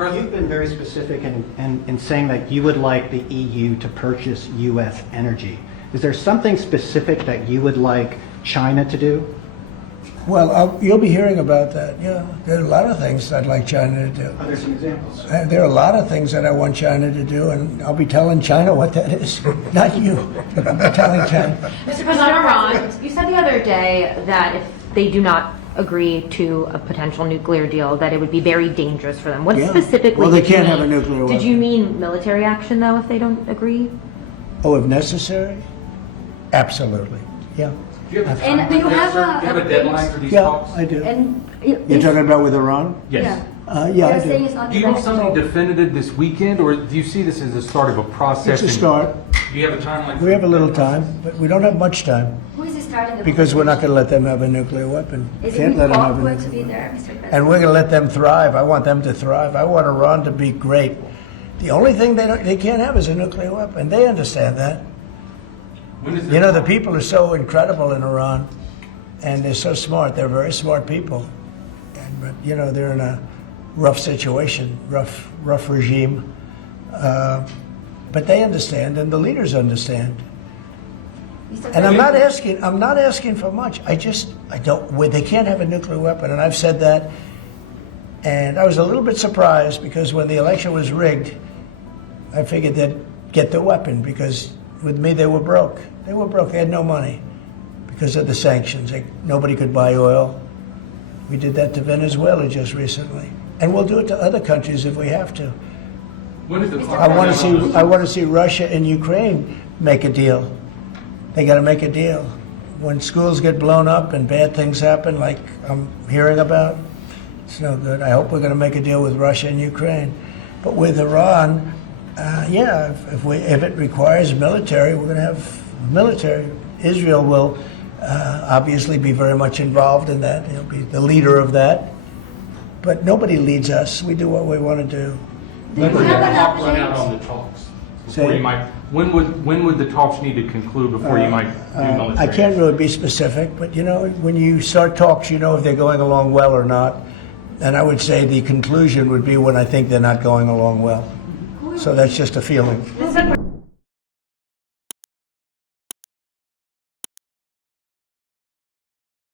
President, you've been very specific in saying that you would like the EU to purchase U.S. energy. Is there something specific that you would like China to do? Well, you'll be hearing about that. Yeah, there are a lot of things I'd like China to do. Are there some examples? There are a lot of things that I want China to do, and I'll be telling China what that is. Not you, but I'll be telling China. Mr. President, Iran, you said the other day that if they do not agree to a potential nuclear deal, that it would be very dangerous for them. What specifically Well, they did you can't have mean? a nuclear weapon. Did you mean military action, though, if they don't agree? Oh, if necessary? Absolutely, yeah. Do you have a, And you have do you have a deadline for these Yeah, talks? I do. And You're talking about with Iran? Yes. Yeah, I They're saying do. it's not Do you have negotiable. something definitive this weekend, or do you see this as the start of a process? It's a start. Do you have a timeline? We have a little time, but we don't have much time Who is starting the because we're not going to let them have a nuclear weapon. Is Can't it let them have a awkward to nuclear be weapon. there, Mr. President? And we're going to let them thrive. I want them to thrive. I want Iran to be great. The only thing they can't have is a nuclear weapon. They understand that. When is You know, the people are so incredible in Iran, and they're so smart. They're very smart people. But, you know, they're in a rough situation, rough regime. But they understand, and the leaders understand. Mr. And I'm President, not asking for much. I don't, they can't have a nuclear weapon, and I've said that. And I was a little bit surprised because when the election was rigged, I figured they'd get the weapon because with me they were broke. They were broke. They had no money because of the sanctions. Nobody could buy oil. We did that to Venezuela just recently, and we'll do it to other countries if we have to. When is the clock I want running on to this? see. I want to see Russia and Ukraine make a deal. They got to make a deal. When schools get blown up and bad things happen, like I'm hearing about, it's no good. I hope we're going to make a deal with Russia and Ukraine. But with Iran, yeah, if it requires military, we're going to have military. Israel will obviously be very much involved in that. He'll be the leader of that. But nobody leads us. We do what we want to do. When would the have an clock run update? out on the talks? Say- Before you might, when would the talks need to conclude before you might do military? I can't really be specific, but you know, when you start talks, you know if they're going along well or not. And I would say the conclusion would be when I think they're not going along well. So that's just a feeling. Mr.